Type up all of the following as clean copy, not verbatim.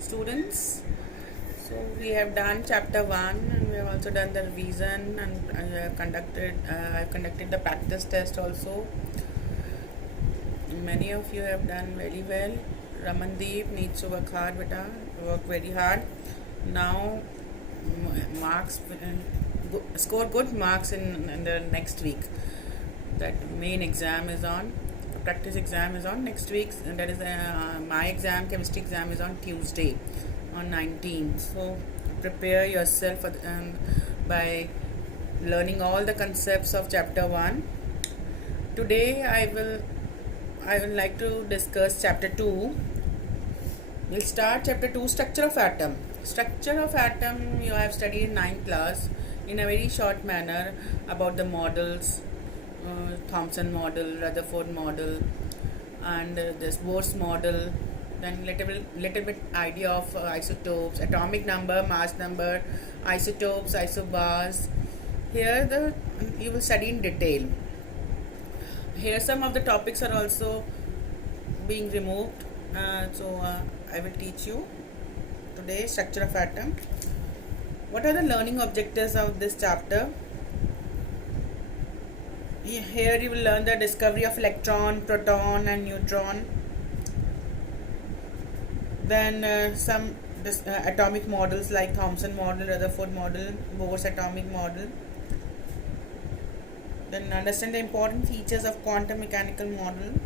students. So we have done chapter 1 and we have also done the revision and I've conducted the practice test also. Many of you have done very well. Ramandeep needs to work hard, beta. Work very hard. Now marks score good marks in the next week. That main exam is on. Practice exam is on next week, and that is my exam, chemistry exam is on Tuesday on 19th. So prepare yourself by learning all the concepts of chapter 1. Today I would like to discuss chapter 2. We'll start chapter 2, structure of atom. Structure of atom you have studied in 9th class in a very short manner about the models, Thomson model, Rutherford model, and this Bohr's model. Then little bit idea of isotopes, atomic number, mass number, isotopes, isobars. Here you will study in detail. Here some of the topics are also being removed. I will teach you today structure of atom. What are the learning objectives of this chapter? Here you will learn the discovery of electron, proton and neutron. Then some atomic models like Thomson model, Rutherford model, Bohr's atomic model. Then understand the important features of quantum mechanical model.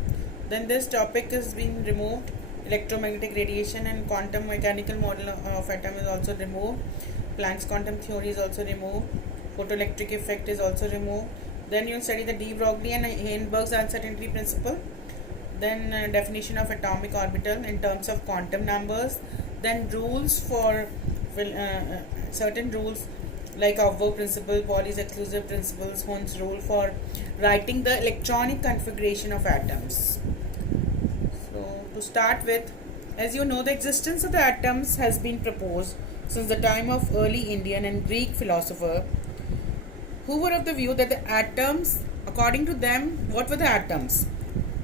Then this topic is being removed. Electromagnetic radiation and quantum mechanical model of atom is also removed. Planck's quantum theory is also removed. Photoelectric effect is also removed. Then you will study the de Broglie and Heisenberg's uncertainty principle. Then definition of atomic orbital in terms of quantum numbers. Then rules for certain rules like Aufbau principle, Pauli's exclusive principles, Hund's rule for writing the electronic configuration of atoms. So to start with, as you know, the existence of the atoms has been proposed since the time of early Indian and Greek philosopher who were of the view that the atoms, according to them, what were the atoms?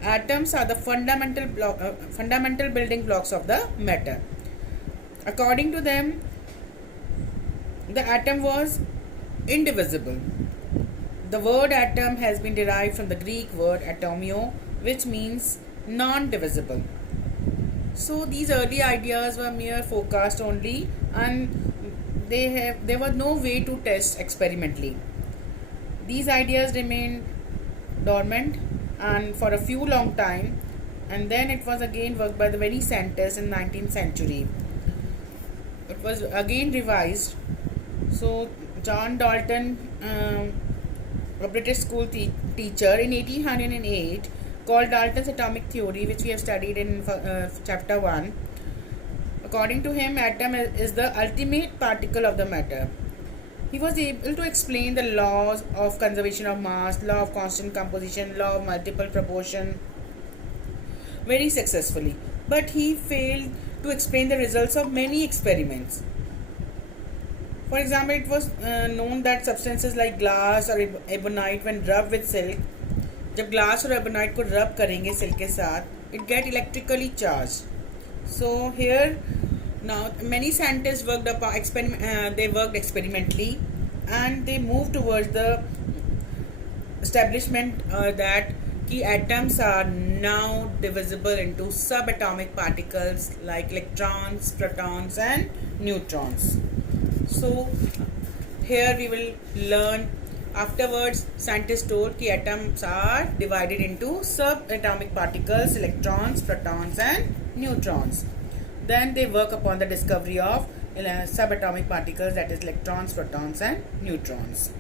Atoms are the fundamental building blocks of the matter. According to them, the atom was indivisible. The word atom has been derived from the Greek word atomio, which means non-divisible. So these early ideas were mere forecast only, and there was no way to test experimentally. These ideas remained dormant and for a few long time, and then it was again worked by the very scientists in 19th century. It was again revised. So John Dalton, a British school teacher in 1808, called Dalton's atomic theory, which we have studied in chapter 1. According to him, atom is the ultimate particle of the matter. He was able to explain the laws of conservation of mass, law of constant composition, law of multiple proportion very successfully. But he failed to explain the results of many experiments. For example, it was known that substances like glass or ebonite, when rubbed with silk, जब glass और ebonite को rub करेंगे silk के साथ, it get electrically charged. So here now many scientists worked experimentally, and they moved towards the establishment that key atoms are now divisible into subatomic particles like electrons, protons and neutrons. So here we will learn. Afterwards, scientists told that atoms are divided into subatomic particles, electrons, protons and neutrons. Then they work upon the discovery of subatomic particles, that is electrons, protons and neutrons.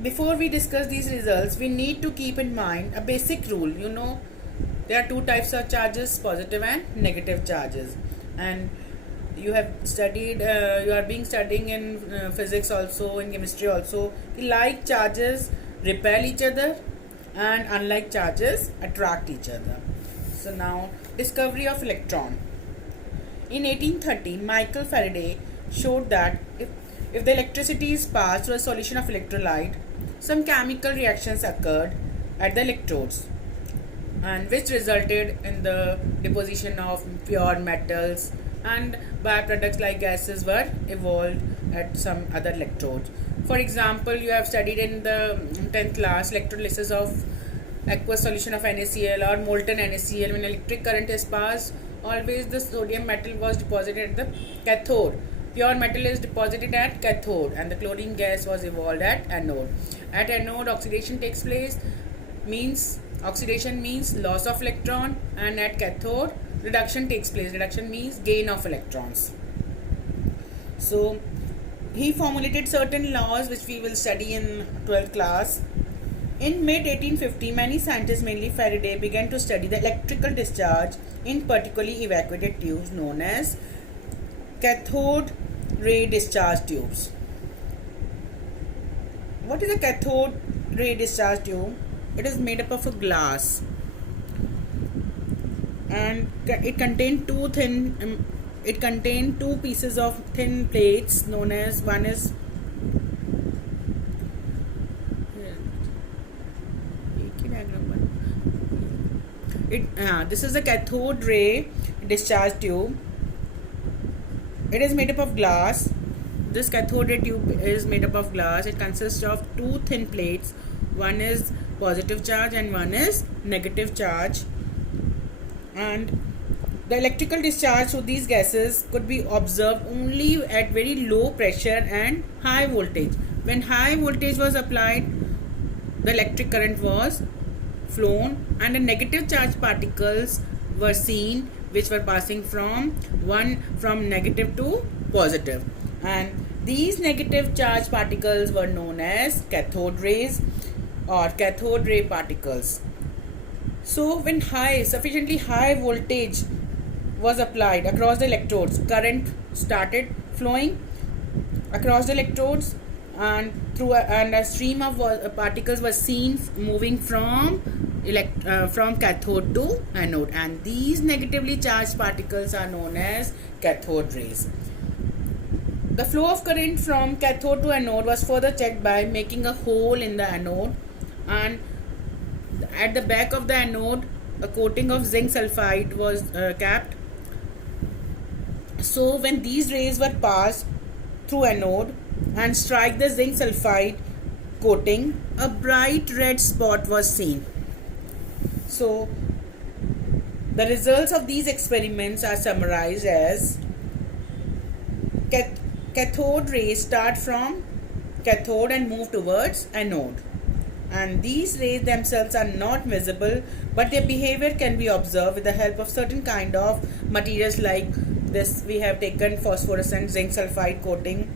Before we discuss these results, we need to keep in mind a basic rule. You know, there are two types of charges, positive and negative charges. And you have studied, you are being studying in physics also, in chemistry also. Like charges repel each other and unlike charges attract each other. So now, discovery of electron. In 1830, Michael Faraday showed that if the electricity is passed through a solution of electrolyte, some chemical reactions occurred at the electrodes. and which resulted in the deposition of pure metals, and byproducts like gases were evolved at some other electrodes. For example, you have studied in the 10th class electrolysis of aqueous solution of NaCl or molten NaCl. When electric current is passed, always the sodium metal was deposited at the cathode. Pure metal is deposited at cathode and the chlorine gas was evolved at anode. At anode, oxidation takes place, means oxidation means loss of electron, and at cathode reduction takes place. Reduction means gain of electrons. So he formulated certain laws which we will study in 12th class. In mid 1850, many scientists, mainly Faraday, began to study the electrical discharge in particularly evacuated tubes known as cathode ray discharge tubes. What is a cathode ray discharge tube? It is made up of a glass, and it contained two pieces of thin plates known as one is this is the cathode ray discharge tube. It is made up of glass. This cathode ray tube is made up of glass. It consists of two thin plates. One is positive charge and one is negative charge. And the electrical discharge through these gases could be observed only at very low pressure and high voltage. When high voltage was applied, the electric current was flown and the negative charge particles were seen, which were passing from negative to positive, and these negative charge particles were known as cathode rays or cathode ray particles. So when sufficiently high voltage was applied across the electrodes, current started flowing across the electrodes, and a stream of particles was seen moving from cathode to anode, and these negatively charged particles are known as cathode rays. The flow of current from cathode to anode was further checked by making a hole in the anode, and at the back of the anode a coating of zinc sulfide was capped. So when these rays were passed through anode and strike the zinc sulfide coating, a bright red spot was seen. So the results of these experiments are summarized as cathode rays start from cathode and move towards anode, and these rays themselves are not visible, but their behavior can be observed with the help of certain kind of materials like this. We have taken phosphorescent zinc sulfide coating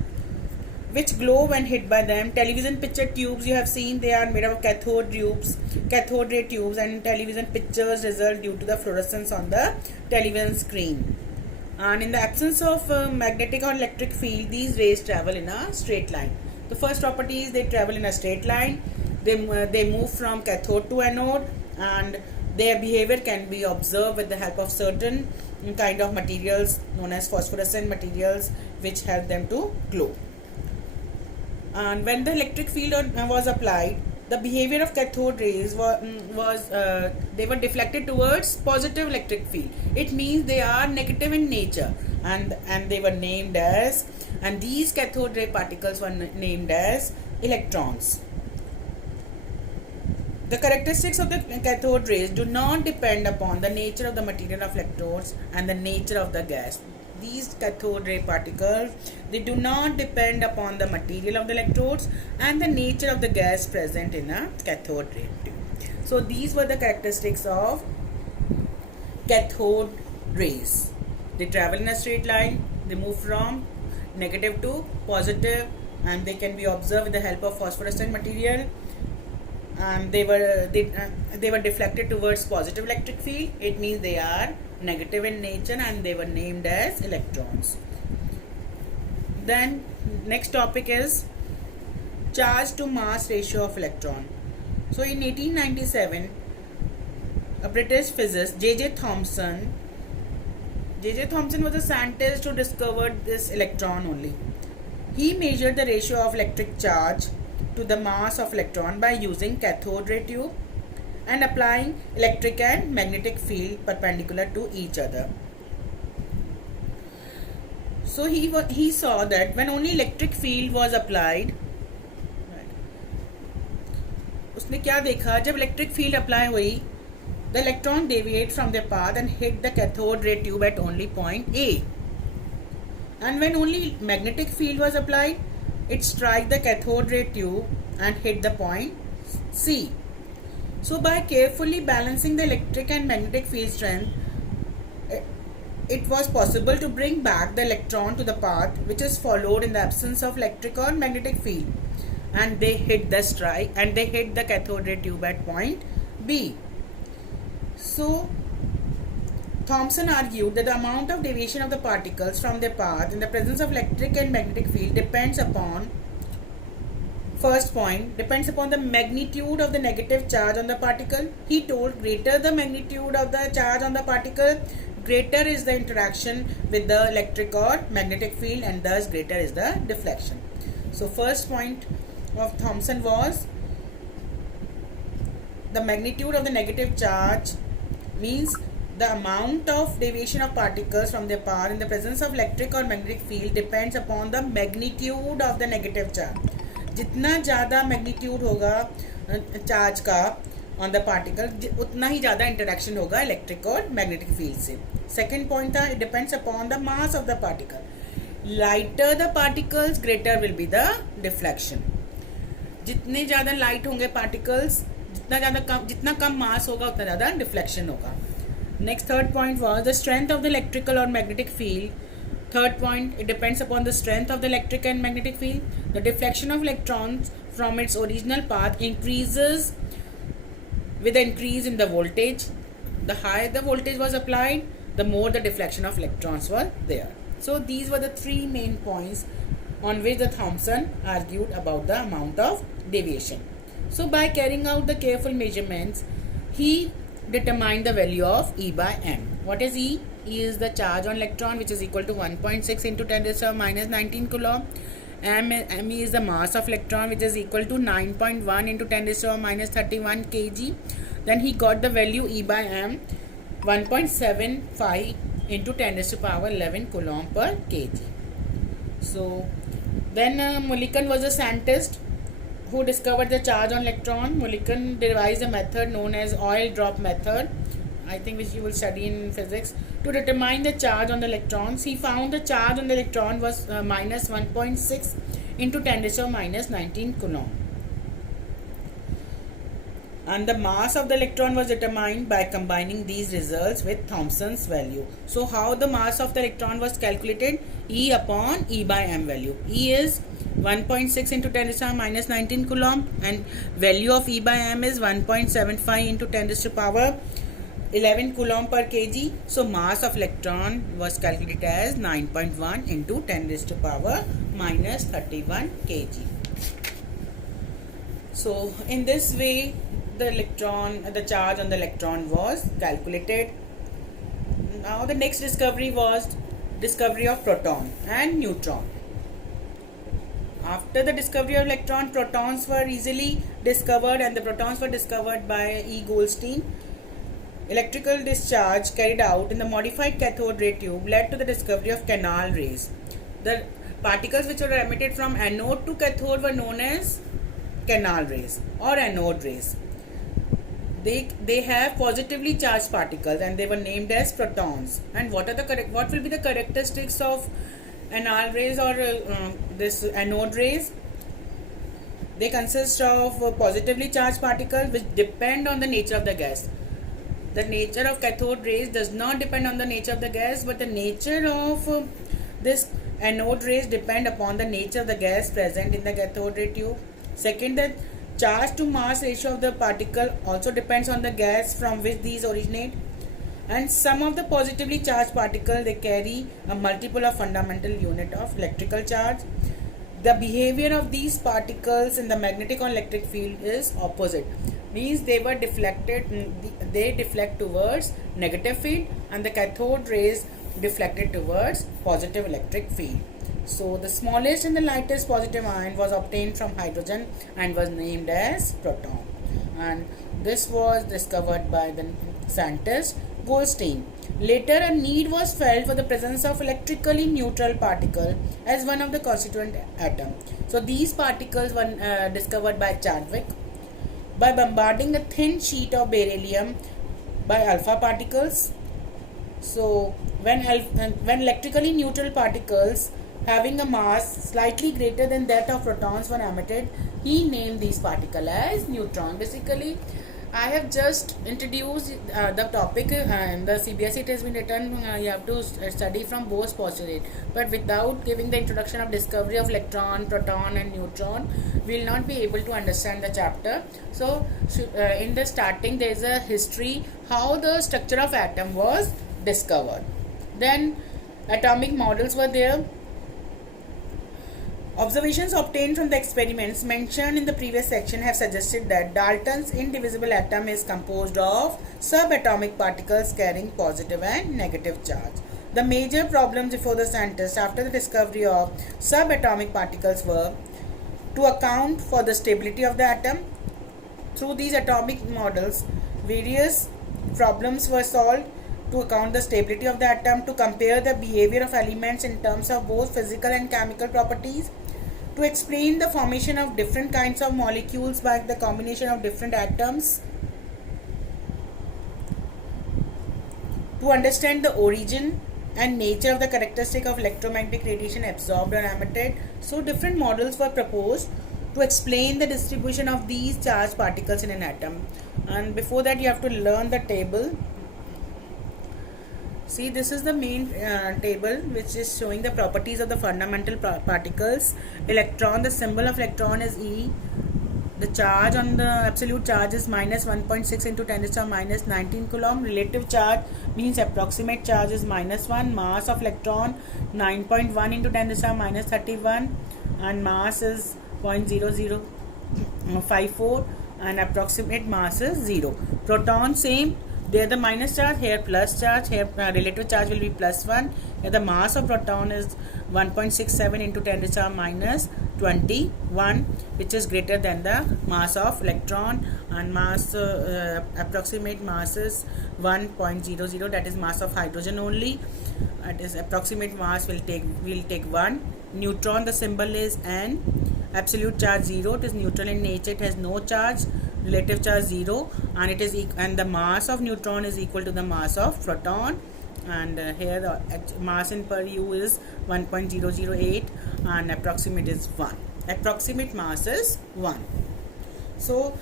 which glow when hit by them. Television picture tubes you have seen, they are made up of cathode ray tubes, and television pictures result due to the fluorescence on the television screen. And in the absence of magnetic or electric field, these rays travel in a straight line. The first property is they travel in a straight line. They move from cathode to anode, and their behavior can be observed with the help of certain kind of materials known as phosphorescent materials which help them to glow. And when the electric field was applied, the behavior of cathode rays was they were deflected towards positive electric field. It means they are negative in nature, and they were named as, and these cathode ray particles were named as electrons. The characteristics of the cathode rays do not depend upon the nature of the material of electrodes and the nature of the gas. These cathode ray particles, they do not depend upon the material of the electrodes and the nature of the gas present in a cathode ray tube. So these were the characteristics of cathode rays. They travel in a straight line, they move from negative to positive, and they can be observed with the help of phosphorescent material. And they were deflected towards positive electric field. It means they are negative in nature, and they were named as electrons. Then next topic is charge to mass ratio of electron. So in 1897, a British physicist J.J. Thomson was a scientist who discovered this electron only. He measured the ratio of electric charge to the mass of electron by using cathode ray tube, and applying electric and magnetic field perpendicular to each other. So he saw that when only electric field was applied, उसने क्या देखा, जब electric field apply हुई, the electron deviate from their path and hit the cathode ray tube at only point A. And when only magnetic field was applied, it strike the cathode ray tube and hit the point C. So by carefully balancing the electric and magnetic field strength, it was possible to bring back the electron to the path which is followed in the absence of electric or magnetic field, and they hit the cathode ray tube at point B. So Thomson argued that the amount of deviation of the particles from their path in the presence of electric and magnetic field depends upon the magnitude of the negative charge on the particle. He told, greater the magnitude of the charge on the particle, greater is the interaction with the electric or magnetic field, and thus greater is the deflection. So first point of Thomson was the magnitude of the negative charge means the amount of deviation of particles from their path in the presence of electric or magnetic field depends upon the magnitude of the negative charge. जितना ज़्यादा magnitude होगा charge का on the particle, उतना ही ज़्यादा interaction होगा electric और magnetic field से. Second point था, it depends upon the mass of the particle. Lighter the particles, greater will be the deflection. जितने ज़्यादा लाइट होंगे पार्टिकल्स, जितना कम मास होगा उतना ज़्यादा डिफ्लेक्शन होगा. Next third point was the strength of the electrical और magnetic field. Third point, it depends upon the strength of the electric and magnetic field. The deflection of electrons from its original path increases with the increase in the voltage. The higher the voltage was applied, the more the deflection of electrons were there. So these were the three main points on which the Thomson argued about the amount of deviation. So by carrying out the careful measurements, he determined the value of E by m. What is E? E is the charge on electron, which is equal to 1.6 into 10 to the power minus 19 coulomb. Me is the mass of electron, which is equal to 9.1 into 10 to the power minus 31 kg. Then he got the value E by m, 1.75 into 10 to the power 11 coulomb per kg. So then Mulliken was a scientist who discovered the charge on electron. Mulliken devised a method known as oil drop method, I think which you will study in physics, to determine the charge on the electrons. He found the charge on the electron was minus 1.6 into 10 to the power minus 19 coulomb. And the mass of the electron was determined by combining these results with Thomson's value. So how the mass of the electron was calculated? E upon E by m value. E is 1.6 into 10 to the power minus 19 coulomb, and value of E by m is 1.75 into 10 to the power 11 coulomb per kg. So mass of electron was calculated as 9.1 into 10 raised to power minus 31 kg. So in this way the charge on the electron was calculated. Now the next discovery was discovery of proton and neutron. After the discovery of electron, protons were easily discovered, and the protons were discovered by E. Goldstein. Electrical discharge carried out in the modified cathode ray tube led to the discovery of canal rays. The particles which were emitted from anode to cathode were known as canal rays or anode rays. They have positively charged particles and they were named as protons. And what will be the characteristics of canal rays or this anode rays? They consist of positively charged particles which depend on the nature of the gas. The nature of cathode rays does not depend on the nature of the gas, but the nature of this anode rays depend upon the nature of the gas present in the cathode ray tube. Second, the charge to mass ratio of the particle also depends on the gas from which these originate. And some of the positively charged particles, they carry a multiple of fundamental unit of electrical charge. The behavior of these particles in the magnetic or electric field is opposite. Means they deflect towards negative field, and the cathode rays deflected towards positive electric field. So the smallest and the lightest positive ion was obtained from hydrogen and was named as proton. and this was discovered by the scientist Goldstein. Later, a need was felt for the presence of electrically neutral particle as one of the constituent atom. So these particles were discovered by Chadwick by bombarding a thin sheet of beryllium by alpha particles. So when electrically neutral particles having a mass slightly greater than that of protons were emitted, he named these particles as neutron. Basically, I have just introduced the topic in the CBSE. It has been written, you have to study from both postulate, but without giving the introduction of discovery of electron, proton and neutron, we will not be able to understand the chapter. So in the starting there is a history how the structure of atom was discovered. Then atomic models were there. Observations obtained from the experiments mentioned in the previous section have suggested that Dalton's indivisible atom is composed of subatomic particles carrying positive and negative charge. The major problems before the scientists after the discovery of subatomic particles were to account for the stability of the atom. Through these atomic models, various problems were solved to account the stability of the atom, to compare the behavior of elements in terms of both physical and chemical properties, to explain the formation of different kinds of molecules by the combination of different atoms, to understand the origin and nature of the characteristic of electromagnetic radiation absorbed or emitted. So different models were proposed to explain the distribution of these charged particles in an atom. And before that you have to learn the table. See, this is the main table which is showing the properties of the fundamental particles. Electron, the symbol of electron is E. The charge on the absolute charge is minus 1.6 into 10 to the minus 19 coulomb. Relative charge means approximate charge is minus 1. Mass of electron 9.1 into 10 to the minus 31, and mass is 0.0054 and approximate mass is 0. Proton same. There the minus charge, here plus charge, here relative charge will be plus 1. Here the mass of proton is 1.67 into 10 to the minus 21, which is greater than the mass of electron, and mass approximate mass is 1.00, that is mass of hydrogen only. It is approximate mass will take 1. Neutron, the symbol is N. Absolute charge 0, it is neutral in nature, it has no charge. Relative charge 0, and it is and the mass of neutron is equal to the mass of proton, and here the mass in per U is 1.008 and approximate is 1. Approximate mass is 1. So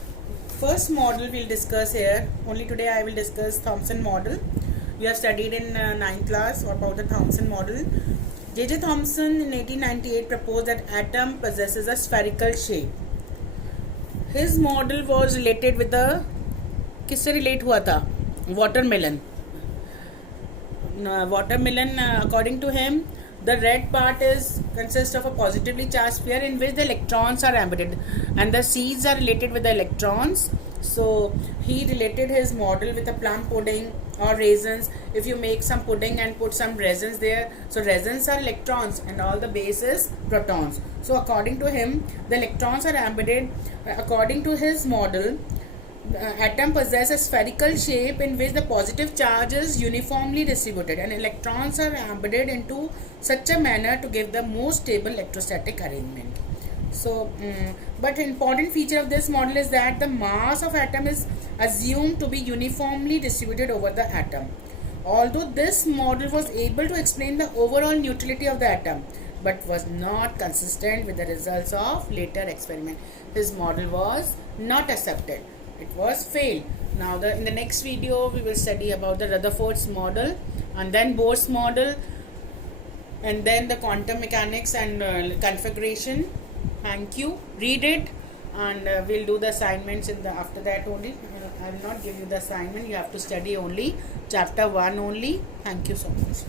first model we'll discuss here. Only today I will discuss Thomson model. We have studied in 9th class about the Thomson model. J.J. Thomson in 1898 proposed that atom possesses a spherical shape. His model was related with the किससे relate हुआ था? Watermelon. Watermelon, according to him, the red part consists of a positively charged sphere in which the electrons are embedded, and the seeds are related with the electrons. So he related his model with a plum pudding or raisins. If you make some pudding and put some raisins there, so raisins are electrons and all the base is protons. So according to him, the electrons are embedded. According to his model, atom possess a spherical shape in which the positive charge is uniformly distributed, and electrons are embedded into such a manner to give the most stable electrostatic arrangement. So but important feature of this model is that the mass of atom is assumed to be uniformly distributed over the atom. Although this model was able to explain the overall neutrality of the atom, but was not consistent with the results of later experiment. His model was not accepted. It was failed. Now in the next video we will study about the Rutherford's model, and then Bohr's model, and then the quantum mechanics and configuration. Thank you. Read it, and we'll do the assignments after that only. I will not give you the assignment. You have to study only chapter 1 only. Thank you so much.